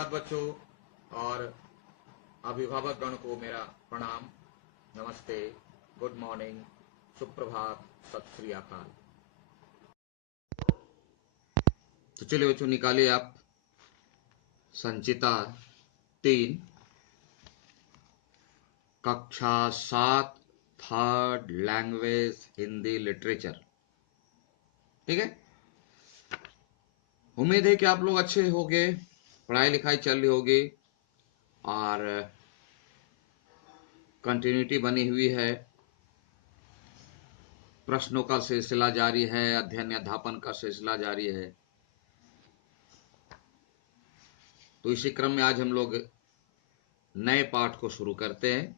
धन्यवाद बच्चों, और अभिभावक गण को मेरा प्रणाम, नमस्ते, गुड मॉर्निंग, सुप्रभात, सत श्री अकाल। तो चलिए बच्चों, निकालिए आप संचिता 3 कक्षा 7 थर्ड लैंग्वेज हिंदी लिटरेचर। ठीक है, उम्मीद है कि आप लोग अच्छे होंगे, पढ़ाई लिखाई चल रही होगी और कंटिन्यूटी बनी हुई है, प्रश्नों का सिलसिला जारी है, अध्ययन अध्यापन का सिलसिला जारी है। तो इसी क्रम में आज हम लोग नए पाठ को शुरू करते हैं,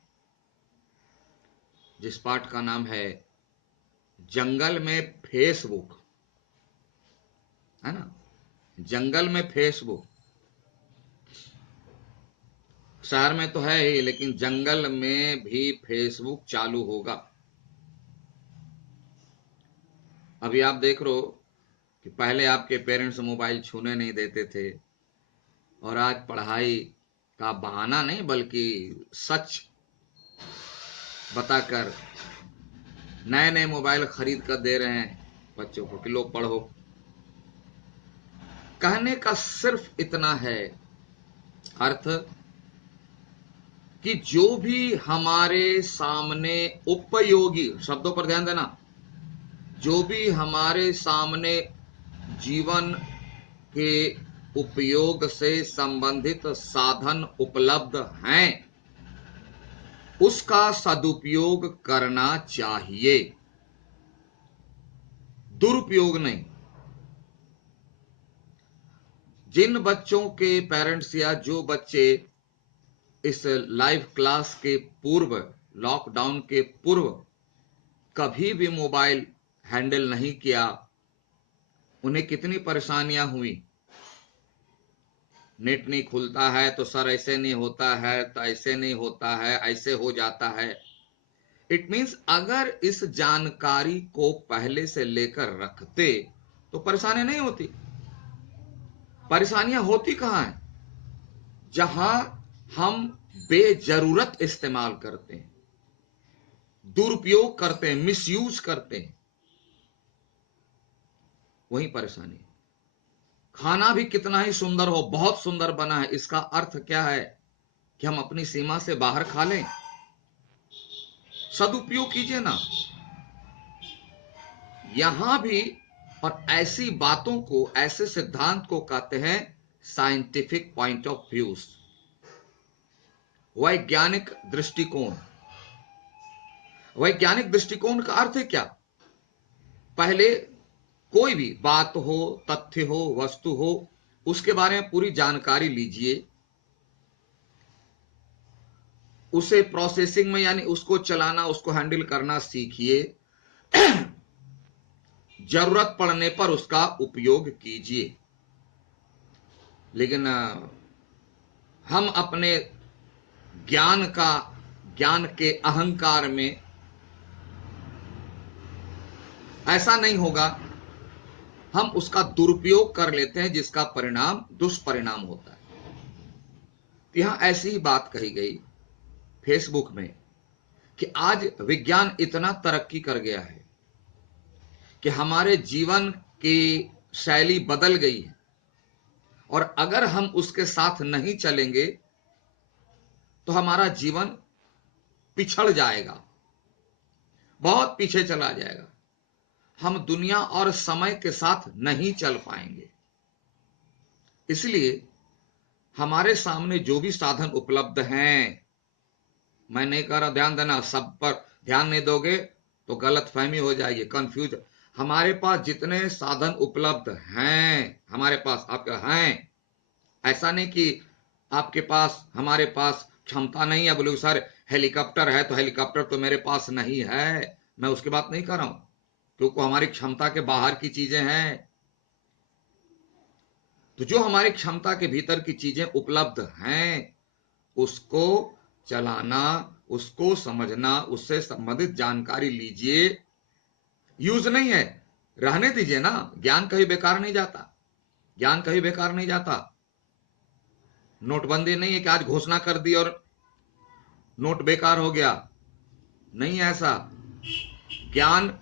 जिस पाठ का नाम है जंगल में फेसबुक, है ना। जंगल में फेसबुक, शहर में तो है ही, लेकिन जंगल में भी फेसबुक चालू होगा। अभी आप देख रहे हो कि पहले आपके पेरेंट्स मोबाइल छूने नहीं देते थे, और आज पढ़ाई का बहाना नहीं बल्कि सच बताकर नए नए मोबाइल खरीद कर दे रहे हैं बच्चों को कि लो पढ़ो। कहने का सिर्फ इतना है अर्थ कि जो भी हमारे सामने उपयोगी, शब्दों पर ध्यान देना, जो भी हमारे सामने जीवन के उपयोग से संबंधित साधन उपलब्ध हैं, उसका सदुपयोग करना चाहिए, दुरुपयोग नहीं। जिन बच्चों के पेरेंट्स या जो बच्चे इस लाइव क्लास के पूर्व, लॉकडाउन के पूर्व कभी भी मोबाइल हैंडल नहीं किया, उन्हें कितनी परेशानियां हुई। नेट नहीं खुलता है तो सर ऐसे नहीं होता है, तो ऐसे नहीं होता है, ऐसे हो जाता है। इट मीन्स अगर इस जानकारी को पहले से लेकर रखते तो परेशानी नहीं होती। परेशानियां होती कहां है? जहां हम बेजरूरत इस्तेमाल करते हैं, दुरुपयोग करते हैं, मिसयूज करते हैं, वही परेशानी है। खाना भी कितना ही सुंदर हो, बहुत सुंदर बना है, इसका अर्थ क्या है कि हम अपनी सीमा से बाहर खा लें? सदुपयोग कीजिए ना। यहां भी, और ऐसी बातों को, ऐसे सिद्धांत को कहते हैं साइंटिफिक पॉइंट ऑफ व्यूज, वैज्ञानिक दृष्टिकोण। वैज्ञानिक दृष्टिकोण का अर्थ है क्या? पहले कोई भी बात हो, तथ्य हो, वस्तु हो, उसके बारे में पूरी जानकारी लीजिए, उसे प्रोसेसिंग में यानी उसको चलाना, उसको हैंडल करना सीखिए, जरूरत पड़ने पर उसका उपयोग कीजिए। लेकिन हम अपने ज्ञान के अहंकार में ऐसा नहीं होगा, हम उसका दुरुपयोग कर लेते हैं, जिसका परिणाम दुष्परिणाम होता है। यहां ऐसी ही बात कही गई फेसबुक में कि आज विज्ञान इतना तरक्की कर गया है कि हमारे जीवन की शैली बदल गई है, और अगर हम उसके साथ नहीं चलेंगे तो हमारा जीवन पिछड़ जाएगा, बहुत पीछे चला जाएगा। हम दुनिया और समय के साथ नहीं चल पाएंगे। इसलिए हमारे सामने जो भी साधन उपलब्ध हैं, मैं नहीं कह रहा, ध्यान देना, सब पर ध्यान नहीं दोगे तो गलतफहमी हो जाएगी, कंफ्यूज। हमारे पास जितने साधन उपलब्ध हैं, हमारे पास, आपके हैं, ऐसा नहीं कि आपके पास, हमारे पास क्षमता नहीं है। बोले सर हेलीकॉप्टर है तो हेलीकॉप्टर तो मेरे पास नहीं है, मैं उसकी बात नहीं कर रहा हूं, क्योंकि हमारी क्षमता के बाहर की चीजें हैं। तो जो हमारी क्षमता के भीतर की चीजें उपलब्ध हैं, उसको चलाना, उसको समझना, उससे संबंधित जानकारी लीजिए। यूज नहीं है, रहने दीजिए ना। ज्ञान कहीं बेकार नहीं जाता, ज्ञान कहीं बेकार नहीं जाता। नोटबंदी नहीं है कि आज घोषणा कर दी और नोट बेकार हो गया, नहीं ऐसा। ज्ञान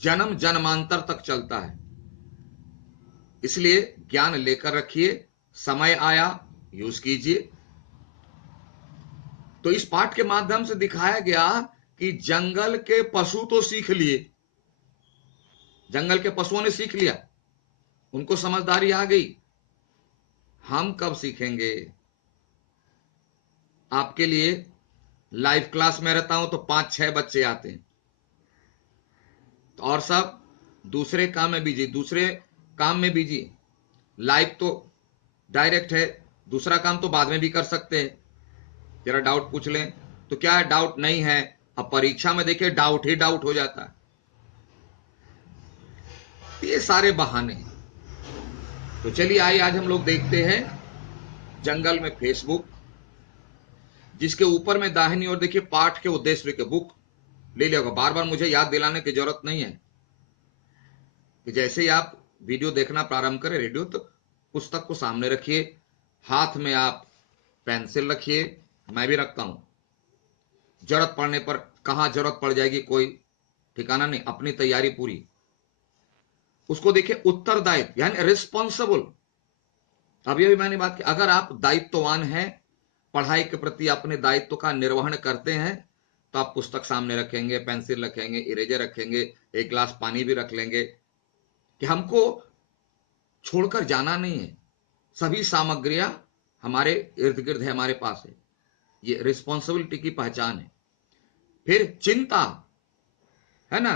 जन्म जन्मांतर तक चलता है, इसलिए ज्ञान लेकर रखिए, समय आया यूज कीजिए। तो इस पाठ के माध्यम से दिखाया गया कि जंगल के पशु तो सीख लिए, जंगल के पशुओं ने सीख लिया, उनको समझदारी आ गई। हम कब सीखेंगे? आपके लिए लाइव क्लास में रहता हूं तो 5-6 बच्चे आते हैं, तो और सब दूसरे काम में बिजी। लाइव तो डायरेक्ट है, दूसरा काम तो बाद में भी कर सकते हैं। जरा डाउट पूछ लें तो क्या है, डाउट नहीं है। अब परीक्षा में देखिए डाउट ही डाउट हो जाता है। ये सारे बहाने। तो चलिए आइए आज हम लोग देखते हैं जंगल में फेसबुक, जिसके ऊपर में दाहिनी ओर देखिए पाठ के उद्देश्य के बुक ले लिया होगा। बार बार मुझे याद दिलाने की जरूरत नहीं है कि जैसे ही आप वीडियो देखना प्रारंभ करें रेडियो, तो पुस्तक को सामने रखिए, हाथ में आप पेंसिल रखिए, मैं भी रखता हूं। जरूरत पड़ने पर, कहां जरूरत पड़ जाएगी कोई ठिकाना नहीं, अपनी तैयारी पूरी। उसको देखिए उत्तरदायित्व यानी रिस्पॉन्सिबल। अभी मैंने बात की, अगर आप दायित्ववान हैं, पढ़ाई के प्रति अपने दायित्व का निर्वहन करते हैं, तो आप पुस्तक सामने रखेंगे, पेंसिल रखेंगे, इरेजर रखेंगे, एक गिलास पानी भी रख लेंगे कि हमको छोड़कर जाना नहीं है। सभी सामग्रियां हमारे इर्द गिर्द है, हमारे पास है। ये रिस्पॉन्सिबिलिटी की पहचान है। फिर चिंता है ना,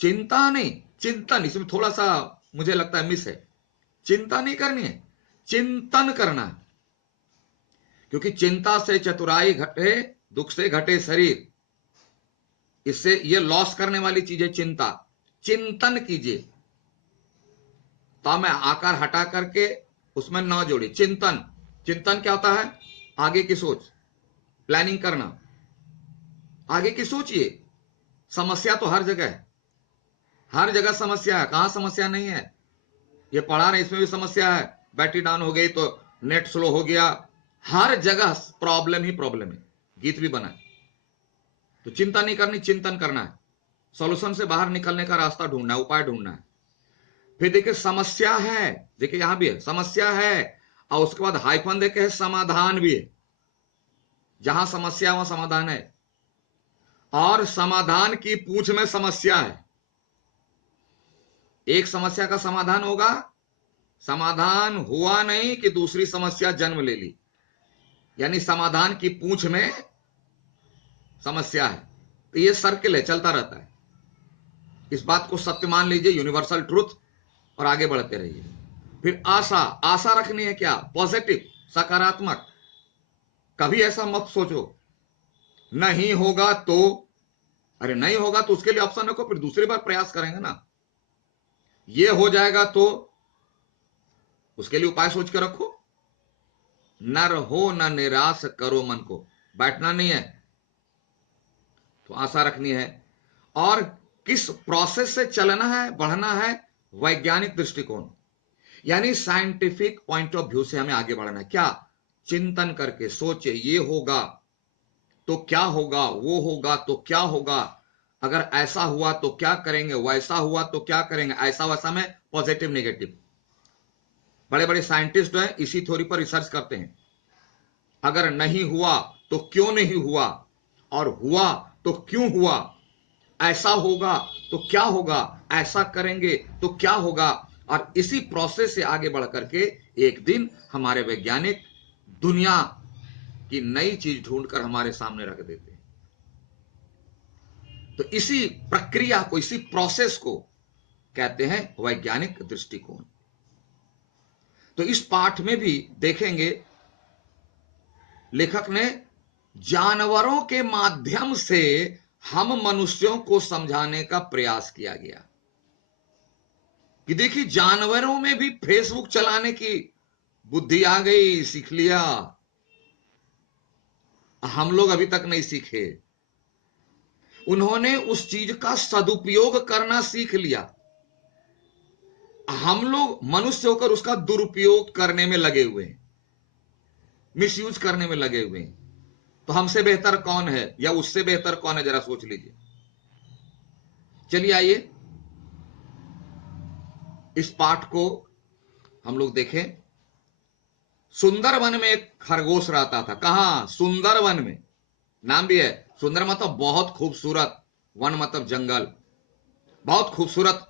चिंता नहीं, चिंतन, इसमें थोड़ा सा मुझे लगता है मिस है। चिंता नहीं करनी है, चिंतन करना है। क्योंकि चिंता से चतुराई घटे, दुख से घटे शरीर। इससे ये लॉस करने वाली चीज है चिंता। चिंतन कीजिए, तो मैं आकार हटा करके उसमें न जोड़ी। चिंतन, चिंतन क्या होता है? आगे की सोच, प्लानिंग करना। आगे की सोचिए। समस्या तो हर जगह है, हर जगह समस्या है। कहां समस्या नहीं है? ये पढ़ा रहे, इसमें भी समस्या है। बैटरी डाउन हो गई तो नेट स्लो हो गया, हर जगह प्रॉब्लम ही प्रॉब्लम है। गीत भी बना है। तो चिंता नहीं करनी, चिंतन करना है। सॉल्यूशन से बाहर निकलने का रास्ता ढूंढना है, उपाय ढूंढना है। फिर देखिए समस्या है, देखिए यहां भी है समस्या है, और उसके बाद हाइफन देखे है समाधान भी है। जहां समस्या वहां समाधान है, और समाधान की पूंछ में समस्या है। एक समस्या का समाधान होगा, समाधान हुआ नहीं कि दूसरी समस्या जन्म ले ली, यानी समाधान की पूंछ में समस्या है। तो ये सर्किल है, चलता रहता है। इस बात को सत्य मान लीजिए, यूनिवर्सल ट्रूथ, और आगे बढ़ते रहिए। फिर आशा, आशा रखनी है क्या? पॉजिटिव, सकारात्मक। कभी ऐसा मत सोचो नहीं होगा तो, अरे नहीं होगा तो उसके लिए ऑप्शन रखो, फिर दूसरी बार प्रयास करेंगे ना। ये हो जाएगा तो उसके लिए उपाय सोच के रखो। न रहो न निराश करो मन को, बैठना नहीं है। तो आशा रखनी है। और किस प्रोसेस से चलना है, बढ़ना है? वैज्ञानिक दृष्टिकोण, यानी साइंटिफिक पॉइंट ऑफ व्यू से हमें आगे बढ़ना है। क्या? चिंतन करके सोचे, ये होगा तो क्या होगा, वो होगा तो क्या होगा, अगर ऐसा हुआ तो क्या करेंगे, वैसा हुआ तो क्या करेंगे, ऐसा वैसा में पॉजिटिव नेगेटिव। बड़े बड़े साइंटिस्ट हैं, इसी थ्योरी पर रिसर्च करते हैं। अगर नहीं हुआ तो क्यों नहीं हुआ, और हुआ तो क्यों हुआ, ऐसा होगा तो क्या होगा, ऐसा करेंगे तो क्या होगा। और इसी प्रोसेस से आगे बढ़ करके एक दिन हमारे वैज्ञानिक दुनिया की नई चीज ढूंढकर हमारे सामने रख देते हैं। तो इसी प्रक्रिया को, इसी प्रोसेस को कहते हैं वैज्ञानिक दृष्टिकोण। तो इस पाठ में भी देखेंगे लेखक ने जानवरों के माध्यम से हम मनुष्यों को समझाने का प्रयास किया गया कि देखिए जानवरों में भी फेसबुक चलाने की बुद्धि आ गई, सीख लिया। हम लोग अभी तक नहीं सीखे। उन्होंने उस चीज का सदुपयोग करना सीख लिया। हम लोग मनुष्य होकर उसका दुरुपयोग करने में लगे हुए हैं। मिसयूज करने में लगे हुए हैं। तो हमसे बेहतर कौन है या उससे बेहतर कौन है, जरा सोच लीजिए। चलिए आइए इस पाठ को हम लोग देखें। सुंदर वन में एक खरगोश रहता था। कहां? सुंदर वन में। नाम भी है सुंदर, मतलब बहुत खूबसूरत, वन मतलब जंगल, बहुत खूबसूरत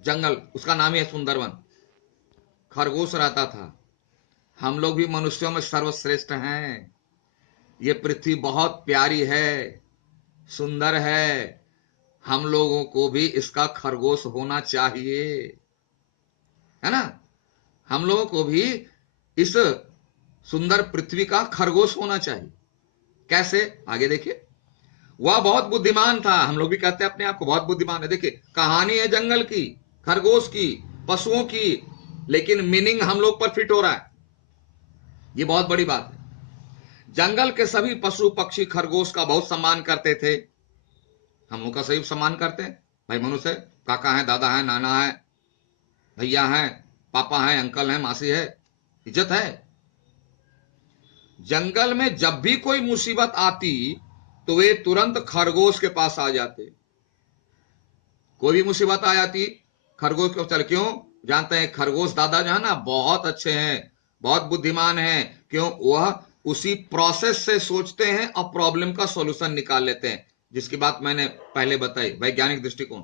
जंगल, उसका नाम ही है सुंदरवन। खरगोश रहता था। हम लोग भी मनुष्यों में सर्वश्रेष्ठ हैं। ये पृथ्वी बहुत प्यारी है, सुंदर है। हम लोगों को भी इसका खरगोश होना चाहिए, है ना? हम लोगों को भी इस सुंदर पृथ्वी का खरगोश होना चाहिए। कैसे? आगे देखिए। वह बहुत बुद्धिमान था। हम लोग भी कहते हैं अपने आप को बहुत बुद्धिमान है। देखिए, कहानी है जंगल की, खरगोश की, पशुओं की, लेकिन मीनिंग हम लोग पर फिट हो रहा है। ये बहुत बड़ी बात है। जंगल के सभी पशु पक्षी खरगोश का बहुत सम्मान करते थे। हम लोग का सही सम्मान करते हैं। भाई मनुष्य, काका है, दादा है, नाना है, भैया है, पापा है, अंकल है, मासी है, इज्जत है। जंगल में जब भी कोई मुसीबत आती तो वे तुरंत खरगोश के पास आ जाते। कोई भी मुसीबत आ जाती, खरगोश को चल। क्यों? जानते हैं खरगोश दादा जो है ना, बहुत अच्छे हैं, बहुत बुद्धिमान हैं। क्यों? वह उसी प्रोसेस से सोचते हैं और प्रॉब्लम का सॉल्यूशन निकाल लेते हैं, जिसकी बात मैंने पहले बताई, वैज्ञानिक दृष्टिकोण।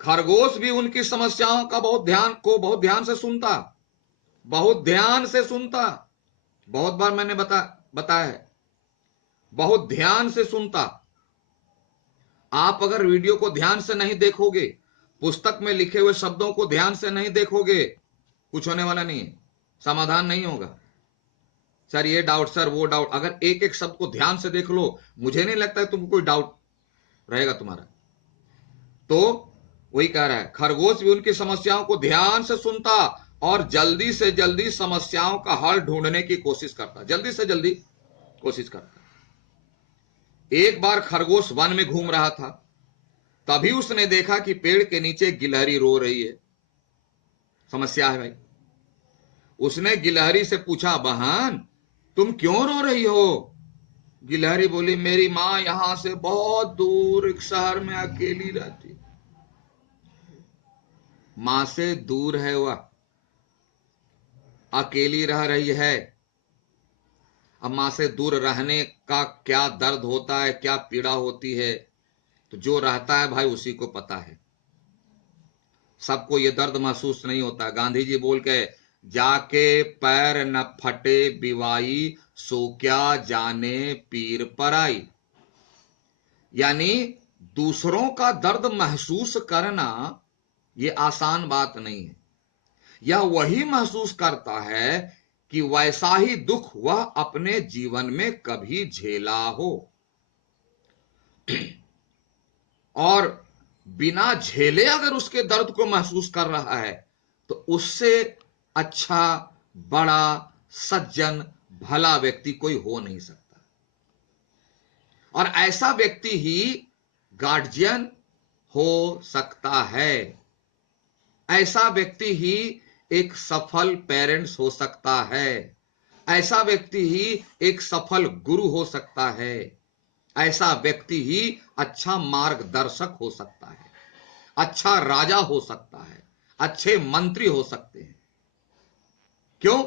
खरगोश भी उनकी समस्याओं का बहुत ध्यान से सुनता, बहुत ध्यान से सुनता। बहुत बार मैंने बताया है, बहुत ध्यान से सुनता। आप अगर वीडियो को ध्यान से नहीं देखोगे, पुस्तक में लिखे हुए शब्दों को ध्यान से नहीं देखोगे, कुछ होने वाला नहीं है, समाधान नहीं होगा। सर ये डाउट, सर वो डाउट, अगर एक एक शब्द को ध्यान से देख लो, मुझे नहीं लगता है तुमको कोई डाउट रहेगा तुम्हारा। तो वही कह रहा है, खरगोश भी उनकी समस्याओं को ध्यान से सुनता और जल्दी से जल्दी समस्याओं का हल ढूंढने की कोशिश करता, जल्दी से जल्दी कोशिश करता। एक बार खरगोश वन में घूम रहा था, तभी उसने देखा कि पेड़ के नीचे गिलहरी रो रही है। समस्या है भाई। उसने गिलहरी से पूछा, बहन तुम क्यों रो रही हो? गिलहरी बोली, मेरी मां यहां से बहुत दूर एक शहर में अकेली रहती। मां से दूर है, वह अकेली रह रही है। अब मां से दूर रहने का क्या दर्द होता है, क्या पीड़ा होती है, तो जो रहता है भाई उसी को पता है। सबको ये दर्द महसूस नहीं होता। गांधी जी बोल के, जाके पैर न फटे बिवाई, सो क्या जाने पीर पराई। यानी दूसरों का दर्द महसूस करना ये आसान बात नहीं है। यह वही महसूस करता है कि वैसा ही दुख वह अपने जीवन में कभी झेला हो, और बिना झेले अगर उसके दर्द को महसूस कर रहा है तो उससे अच्छा, बड़ा, सज्जन, भला व्यक्ति कोई हो नहीं सकता। और ऐसा व्यक्ति ही गार्जियन हो सकता है। ऐसा व्यक्ति ही एक सफल पेरेंट्स हो सकता है। ऐसा व्यक्ति ही एक सफल गुरु हो सकता है। ऐसा व्यक्ति ही अच्छा मार्गदर्शक हो सकता है, अच्छा राजा हो सकता है, अच्छे मंत्री हो सकते हैं। क्यों?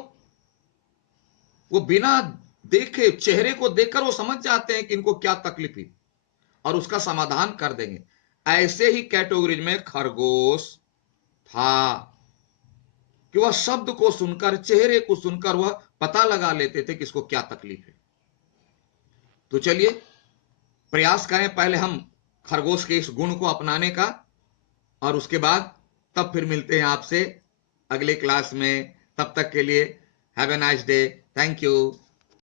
वो बिना देखे, चेहरे को देखकर वो समझ जाते हैं कि इनको क्या तकलीफ है और उसका समाधान कर देंगे। ऐसे ही कैटेगरीज में खरगोश था कि वह शब्द को सुनकर, चेहरे को सुनकर वह पता लगा लेते थे कि इसको क्या तकलीफ है। तो चलिए प्रयास करें पहले हम खरगोश के इस गुण को अपनाने का, और उसके बाद तब फिर मिलते हैं आपसे अगले क्लास में। तब तक के लिए have a nice day. Thank you.